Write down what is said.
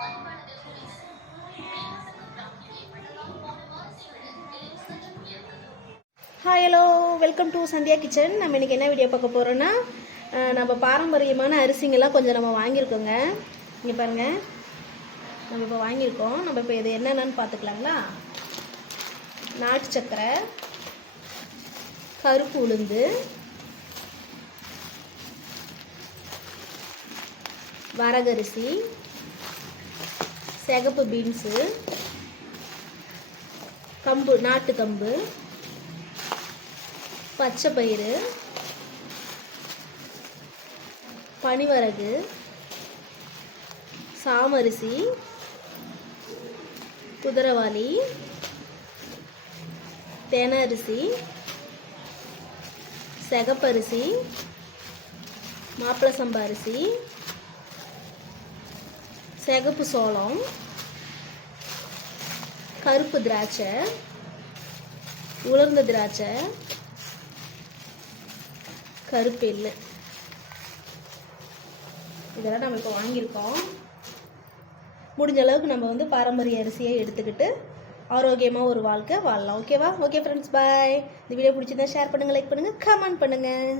Hi hello, welcome to Sandhya kitchen. நம்ம இன்றைக்கி என்ன வீடியோ பார்க்க போகிறோன்னா, நம்ம பாரம்பரியமான அரிசிங்கெல்லாம் கொஞ்சம் நம்ம வாங்கியிருக்கோங்க. இங்கே பாருங்கள், நம்ம இப்போ வாங்கியிருக்கோம். நம்ம இப்போ இது என்னென்னு பார்த்துக்கலாங்களா. நாட்டு சக்கரை, கருப்பு உளுந்து, வரகரிசி, சிகப்பு பீன்ஸு, கம்பு, நாட்டு கம்பு, பச்சை பயிறு, பனிவரகு, சாமரிசி, குதிரவாளி, தென அரிசி, சிகப்பரிசி, மாப்பிள சம்பா அரிசி, சிகப்பு சோளம், கருப்பு திராட்சை, உலர்ந்த திராட்சை, கருப்பு எள்ளு, இதெல்லாம் நம்ம இப்போ வாங்கியிருக்கோம். முடிஞ்ச அளவுக்கு நம்ம பாரம்பரிய அரிசியை எடுத்துக்கிட்டு ஆரோக்கியமாக ஒரு வாழ்க்கை வாழலாம். ஓகேவா? ஓகே ஃப்ரெண்ட்ஸ், பாய். இந்த வீடியோ பிடிச்சிருந்தா ஷேர் பண்ணுங்கள், லைக் பண்ணுங்கள், கமெண்ட் பண்ணுங்கள்.